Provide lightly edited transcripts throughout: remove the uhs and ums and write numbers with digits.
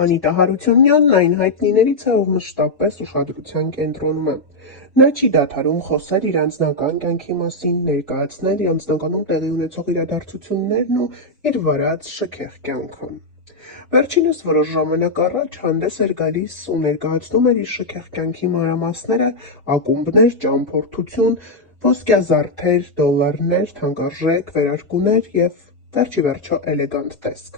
Անիտա Հարությունյանն այն հայտնիներից է, ով մշտապես ուշադրության կենտրոնում է։ Նա չի դադարում խոսել իր անձնական կյանքի մասին, ներկայացնել անձնականում տեղի ունեցող իրադարձություններն ու իր վարած շքեղ կյանքը։ Վերջինս որոշ ժամանակ առաջ հանդես էր գալիս ու ներկայացնում էր իր շքեղ կյանքի մանրամասները, ակումբներ, ճամփորդություն, ոսկյա զարդեր, դոլարներ, թանկարժեք վերարկուներ և վերջիվերջո էլեգանտ տեսք։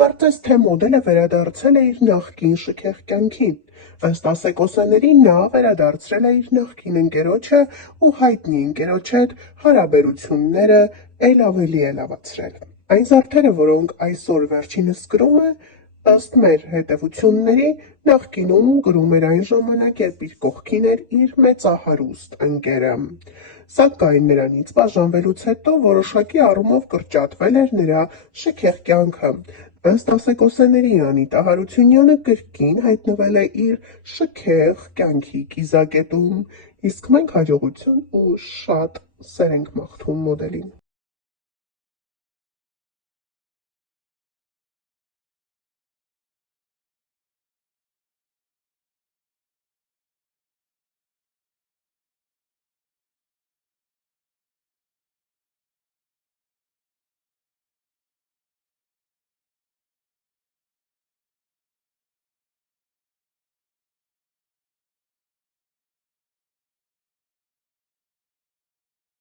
Կարծես թե մոդելը վերադարձել է իր նախկին շքեղ կյանքին։ Ըստ ասեկոսեների, նա վերադարձրել է իր նախկին ընկերոջը ու հայտնի ընկերոջ հետ հարաբերությունները էլ ավելի է լավացրել։ Այն զարդերը, որոնք այսօր վերջինս կրում է, ըստ մեր հետևությունների, նախկինում կրում էր այն ժամանակ, երբ իր կողքին էր իր մեծահարուստ ընկերը։ Սակայն նրանից բաժանվելուց հետո որոշակի առումով կրճատվել էր նրա շքեղ կյանքը։ Ըստ ասեկոսեների, Անիտա Հարությունյանը կրկին հայտնվել է իր շքեղ կյանքի կիզակետում, իսկ մենք հաջողություն ու շատ սեր ենք մաղթում մոդելին։